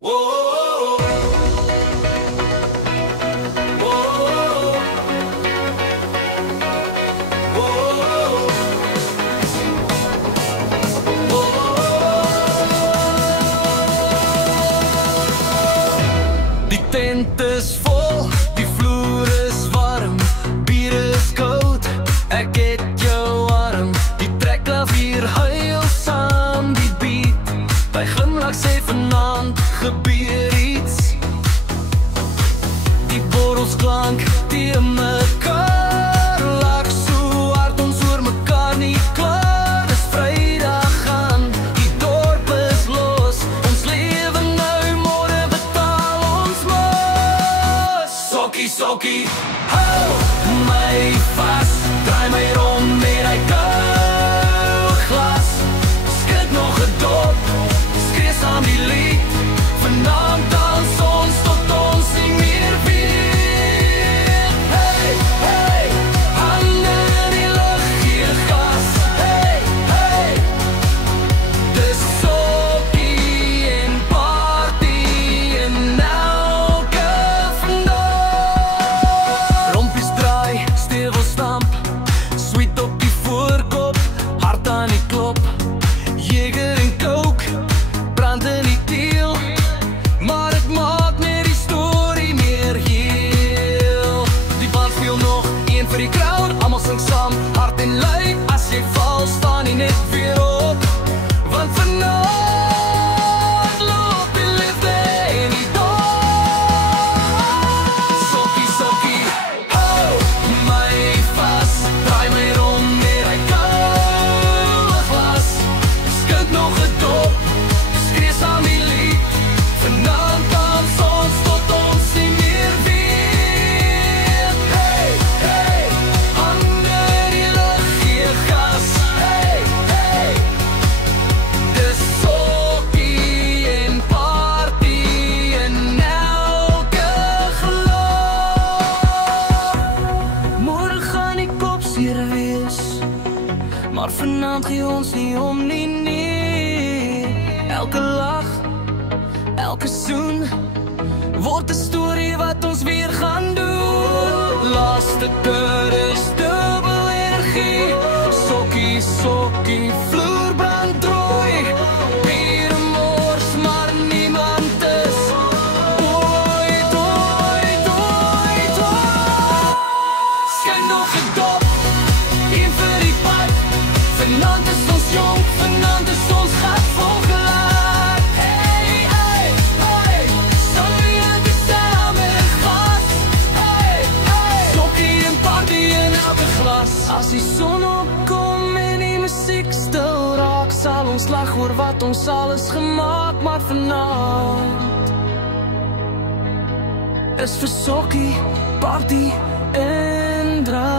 Die tent is vol, die vloer is warm, bier is koud, ek het jou arm. Die trekklavier huil saam die beat, by glimlach sê vanaand gebeur iets. Die borrels klank teen mekaar, lag so hard ons oor mekaar nie klaar. Dis Vrydag aan, die dorp is los, ons lewe nou, môre betaal ons mos. Sokkie, sokkie, hou my vas, draai my rond met hy koue glas. Skud nog 'n dop, skree saam die lied, vanaand dans ons tot ons nie meer weet. Hey, hey, hande in die lug, gee gas. Hey, hey, dis sokkie en party en elke vandag. Rompies draai, stewel stamp, sweet op die voorkop, hart aan die klop. Jäger en coke, brand in die deel, maar het maak net die story meer heel. Die band speel nog, een vir die crowd, allemaal sing saam, hard en luid. As jy val, staan jy net weer op, want vanaand loop die liefde in die dorp. Sokkie, sokkie, hou my vas, draai my rond met hy koue glas. Skud nog 'n dop, skree saam die lied, vanaand dans ons tot ons nie meer weet. Hey, hey, hande in die lug, gee gas. Hey, hey, dis sokkie en party en elke geloof. Môre gaan die kop seer wees, maar vanaand gee ons nie om nie, nee. Elke lach, elke soen, word 'n storie wat ons weer gaan doen. Laaste keer is dubbel energie, sokkie, sokkie, vloer brand rooi. Bier mors, maar niemand is ooit, ooit, ooit, ooit. Skyn nog 'n dop, een vir die pad, vanaand is ons jong, vanaand is ons gat vol geluk. Hey, hey, hey, sal weer samen gas. Hey, hey, sokkie en party in elke glas. As die son opkom en die musiek stil raak, sal ons lag oor wat ons alles gemaak, maar vanaand is vir sokkie, party en drank.